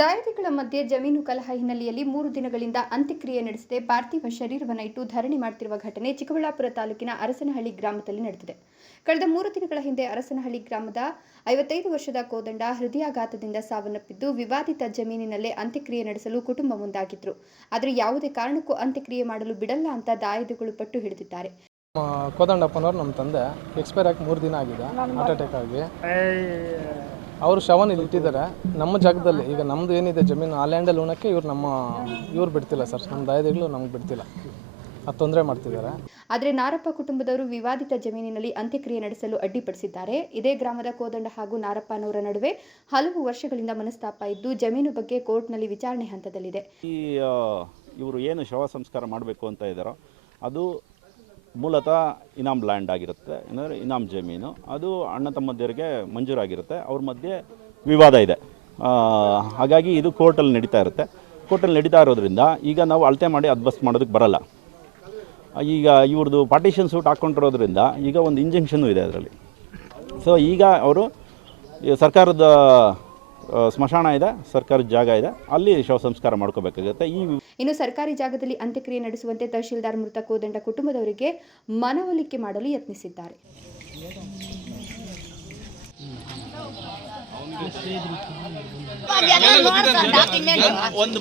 ದಾಯಾದಿಗಳ ಮಧ್ಯೆ ಜಮೀನು ಕಲಹ ಹಿನ್ನೆಲೆಯಲ್ಲಿ ಮೂರು ದಿನಗಳಿಂದ ಅಂತ್ಯಕ್ರಿಯೆ ನಡೆಸದೆ ಪಾರ್ಥಿವ ಶರೀರವನ್ನು ಇಟ್ಟು ಧರಣಿ ಮಾಡುತ್ತಿರುವ ಘಟನೆ ಚಿಕ್ಕಬಳ್ಳಾಪುರ ತಾಲೂಕಿನ ಅರಸನಹಳ್ಳಿ ಗ್ರಾಮದಲ್ಲಿ ನಡೆದಿದೆ. ಕಳೆದ ಮೂರು ದಿನಗಳ ಹಿಂದೆ ಅರಸನಹಳ್ಳಿ ಗ್ರಾಮದ ಐವತ್ತೈದು ವರ್ಷದ ಕೋದಂಡ ಹೃದಯಾಘಾತದಿಂದ ಸಾವನ್ನಪ್ಪಿದ್ದು ವಿವಾದಿತ ಜಮೀನಿನಲ್ಲೇ ಅಂತ್ಯಕ್ರಿಯೆ ನಡೆಸಲು ಕುಟುಂಬ ಮುಂದಾಗಿದ್ರು. ಆದರೆ ಯಾವುದೇ ಕಾರಣಕ್ಕೂ ಅಂತ್ಯಕ್ರಿಯೆ ಮಾಡಲು ಬಿಡಲ್ಲ ಅಂತ ದಾಯದಿಗಳು ಪಟ್ಟು ಹಿಡಿದಿದ್ದಾರೆ. ಕೋದಂಡಪ್ಪನವ್ರು ನಮ್ಮ ತಂದೆ. ಎಕ್ಸ್ಪೈರ್ ಆಗಿ ಮೂರು ದಿನ ಆಗಿದೆ. ಹಾರ್ಟ್ ಅಟ್ಯಾಕ್ ಆಗಿ. ಅವರು ಶವನ ಇಲ್ಲಿ ಇಟ್ಟಿದ್ದಾರೆ. ನಮ್ಮ ಜಾಗದಲ್ಲಿ ಈಗ ನಮ್ಮದು ಏನಿದೆ ಜಮೀನು ಆ ಲ್ಯಾಂಡಲ್ಲಿ ಉಣಕ್ಕೆ ಇವ್ರು ನಮ್ಮ ಇವ್ರು ಬಿಡ್ತಿಲ್ಲ ಸರ್ ನಮ್ಮ ದಾಯದಿಗಳು ನಮ್ಗೆ ಬಿಡ್ತಿಲ್ಲ. ಅದು ತೊಂದರೆ ಮಾಡ್ತಿದ್ದಾರೆ. ಆದರೆ ನಾರಪ್ಪ ಕುಟುಂಬದವರು ವಿವಾದಿತ ಜಮೀನಿನಲ್ಲಿ ಅಂತ್ಯಕ್ರಿಯೆ ನಡೆಸಲು ಅಡ್ಡಿಪಡಿಸಿದ್ದಾರೆ. ಇದೇ ಗ್ರಾಮದ ಕೋದಂಡ ಹಾಗೂ ನಾರಪ್ಪನವರ ನಡುವೆ ಹಲವು ವರ್ಷಗಳಿಂದ ಮನಸ್ತಾಪ ಇದ್ದು ಜಮೀನು ಬಗ್ಗೆ ಕೋರ್ಟ್ನಲ್ಲಿ ವಿಚಾರಣೆ ಹಂತದಲ್ಲಿದೆ. ಈ ಇವರು ಏನು ಶವ ಸಂಸ್ಕಾರ ಮಾಡಬೇಕು ಅಂತ ಇದ್ದಾರೋ ಅದು ಮೂಲತಃ ಇನಾಮ್ ಲ್ಯಾಂಡ್ ಆಗಿರುತ್ತೆ ಏನಂದರೆ ಇನಾಮ್ ಜಮೀನು. ಅದು ಅಣ್ಣ ತಮ್ಮಂದಿರಿಗೆ ಮಂಜೂರಾಗಿರುತ್ತೆ. ಅವ್ರ ಮಧ್ಯೆ ವಿವಾದ ಇದೆ. ಹಾಗಾಗಿ ಇದು ಕೋರ್ಟಲ್ಲಿ ನಡೀತಾ ಇರುತ್ತೆ. ಕೋರ್ಟಲ್ಲಿ ನಡೀತಾ ಇರೋದ್ರಿಂದ ಈಗ ನಾವು ಅಳತೆ ಮಾಡಿ ಅದ್ಬಸ್ಟ್ ಮಾಡೋದಕ್ಕೆ ಬರಲ್ಲ. ಈಗ ಇವ್ರದ್ದು ಪಾರ್ಟಿಷನ್ ಸೂಟ್ ಹಾಕ್ಕೊಂಡಿರೋದ್ರಿಂದ ಈಗ ಒಂದು ಇಂಜೆಕ್ಷನ್ನು ಇದೆ ಅದರಲ್ಲಿ. ಸೊ ಈಗ ಅವರು ಸರ್ಕಾರದ ಸ್ಮಶಾನ ಇದೆ ಸರ್ಕಾರಿ ಜಾಗ ಇದೆ. ಅಲ್ಲಿ ಶವ ಸಂಸ್ಕಾರ ಮಾಡ್ಕೋಬೇಕಾಗುತ್ತೆ. ಈ ಇನ್ನು ಸರ್ಕಾರಿ ಜಾಗದಲ್ಲಿ ಅಂತ್ಯಕ್ರಿಯೆ ನಡೆಸುವಂತೆ ತಹಶೀಲ್ದಾರ್ ಮೃತ ಕೋದಂಡ ಕುಟುಂಬದವರಿಗೆ ಮನವೊಲಿಕೆ ಮಾಡಲು ಯತ್ನಿಸಿದ್ದಾರೆ. ಒಂದು